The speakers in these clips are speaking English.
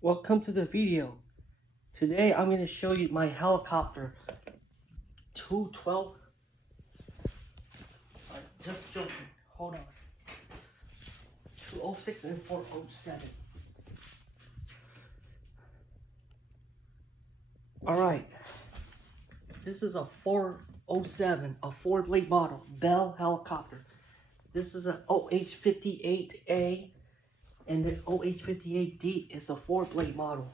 Welcome to the video. Today I'm going to show you my helicopter 212. Just joking. Hold on. 206 and 407. Alright. This is a 407, a 4-blade model, Bel Helicopter. This is a OH58A, and the OH58D is a 4-blade model.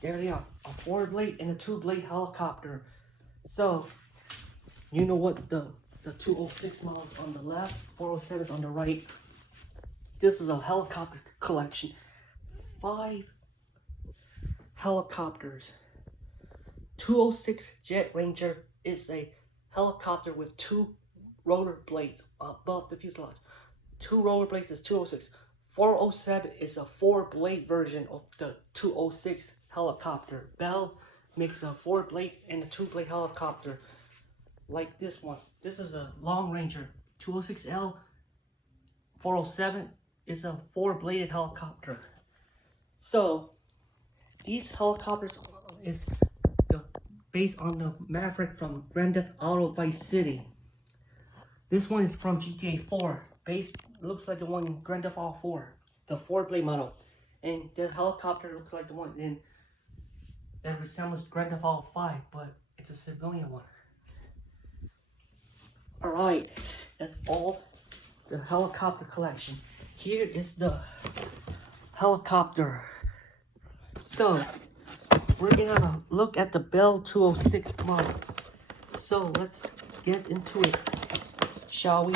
There they are, a 4-blade and a 2-blade helicopter. So, you know what the 206 model is on the left, 407 is on the right. This is a helicopter collection. 5 helicopters. 206 Jet Ranger is a helicopter with 2 rotor blades above the fuselage. 2 rotor blades is 206. 407 is a 4-blade version of the 206 helicopter. Bel makes a 4-blade and a 2-blade helicopter like this one. This is a Long Ranger 206L. 407 is a 4-bladed helicopter. So these helicopters is based on the Maverick from Grand Theft Auto Vice City. This one is from GTA 4. Looks like the one in Grand Theft Auto 4, the 4-blade model. And the helicopter looks like the one that resembles Grand Theft Auto 5, but it's a civilian one. Alright, that's all the helicopter collection. Here is the helicopter. So, we're gonna look at the Bel 206 model. So, let's get into it, shall we?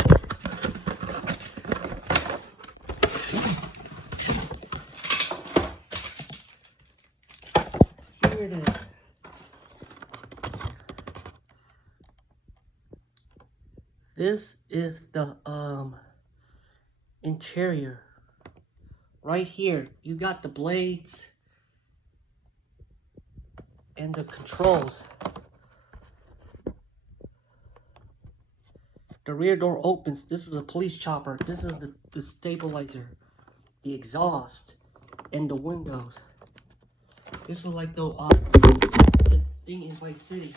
Here it is. This is the interior. Right here, you got the blades and the controls. The rear door opens. This is a police chopper. This is the stabilizer, the exhaust, and the windows. This is like the thing in Vice City.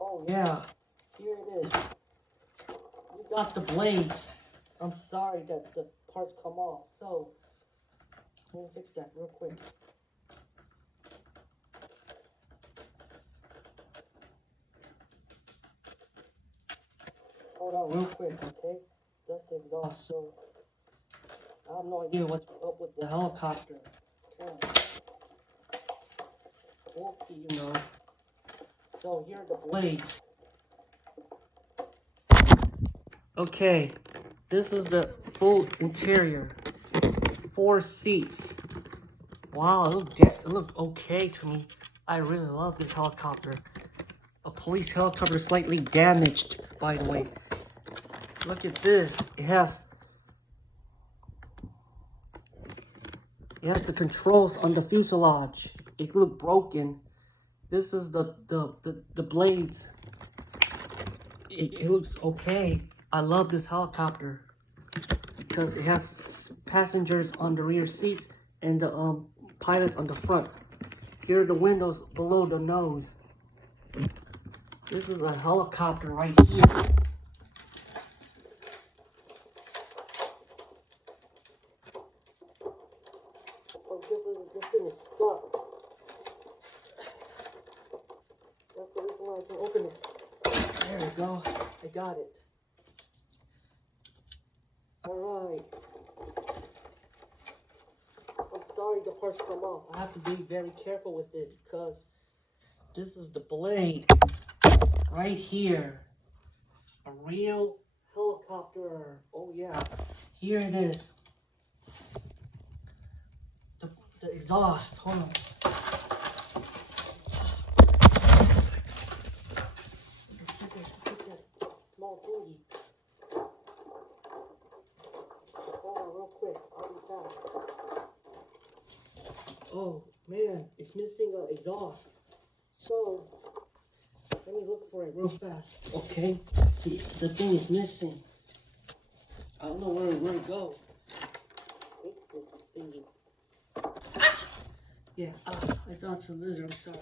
Oh yeah, here it is. You got the blades. I'm sorry that the parts come off, so let me fix that real quick. Hold on real quick, okay? That's the exhaust, so I have no idea what's up with the helicopter. Okay, you know. So here are the blades. Okay, this is the full interior. 4 seats. Wow, it looked okay to me. I really love this helicopter. A police helicopter slightly damaged, by the way. Look at this. It has the controls on the fuselage. It looked broken. This is the blades. It looks okay. I love this helicopter because it has passengers on the rear seats and the pilots on the front. Here are the windows below the nose. This is a helicopter right here. Oh, this thing is stuck. That's the reason why I can open it. There we go. I got it. Alright. I'm sorry the parts come off. I have to be very careful with it because this is the blade right here. A real helicopter. Oh yeah. Here it is. The exhaust. Hold on. Small thingy. Oh man, it's missing an exhaust. So let me look for it real fast. Okay, the thing is missing. I don't know where to go. Yeah, I thought it's a lizard. I'm sorry.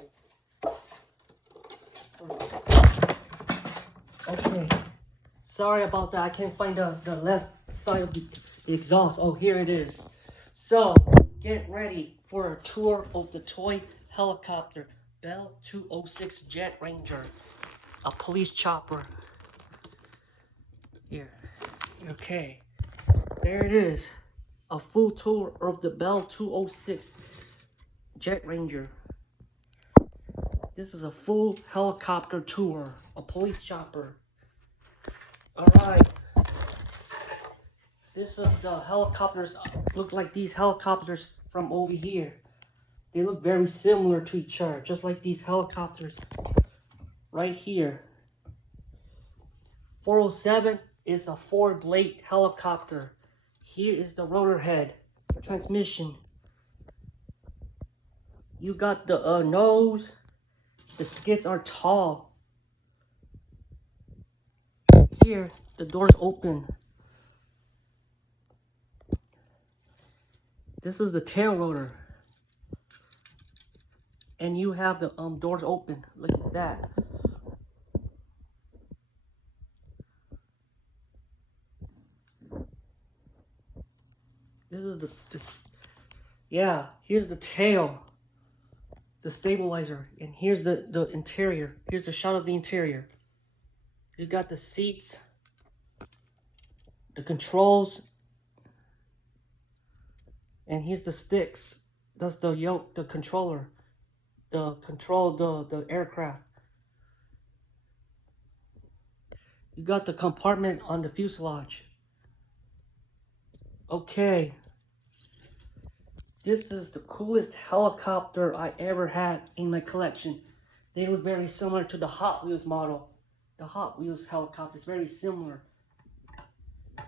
Okay, sorry about that. I can't find the left side of the exhaust. Oh, here it is. So get ready for a tour of the toy helicopter, Bel 206 Jet Ranger, a police chopper. Here, okay, there it is. A full tour of the Bel 206 Jet Ranger. This is a full helicopter tour, a police chopper. Alright. This is the helicopters. Look like these helicopters from over here. They look very similar to each other, just like these helicopters right here. 407 is a 4-blade helicopter. Here is the rotor head, transmission. You got the nose. The skids are tall. Here, the doors open. This is the tail rotor. And you have the doors open. Look at that. This is yeah, here's the tail. The stabilizer. And here's the interior. Here's a shot of the interior. You got the seats. The controls. And here's the sticks. That's the yoke, the controller. The control the aircraft. You got the compartment on the fuselage. Okay. This is the coolest helicopter I ever had in my collection. They look very similar to the Hot Wheels model. The Hot Wheels helicopter is very similar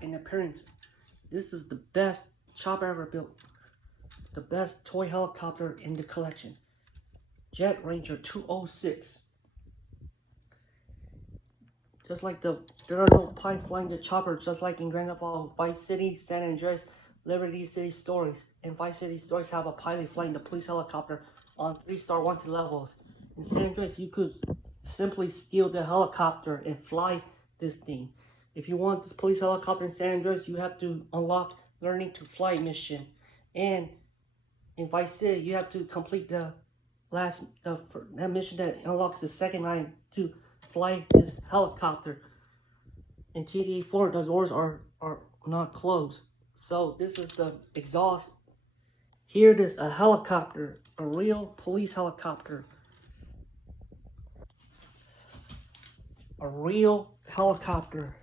in appearance. This is the best chopper ever built. The best toy helicopter in the collection. Jet Ranger 206. Just like there are no pilots flying the chopper, just like in Grand Theft Auto, Vice City, San Andreas, Liberty City Stories. And Vice City Stories have a pilot flying the police helicopter on 3-star wanted levels. In San Andreas, you could simply steal the helicopter and fly this thing. If you want this police helicopter in San Andreas, you have to unlock learning to fly mission. And in Vice City, you have to complete that mission that unlocks the second line to fly this helicopter. In GTA 4, the doors are not closed. So this is the exhaust. Here it is, a helicopter, a real police helicopter. A real helicopter.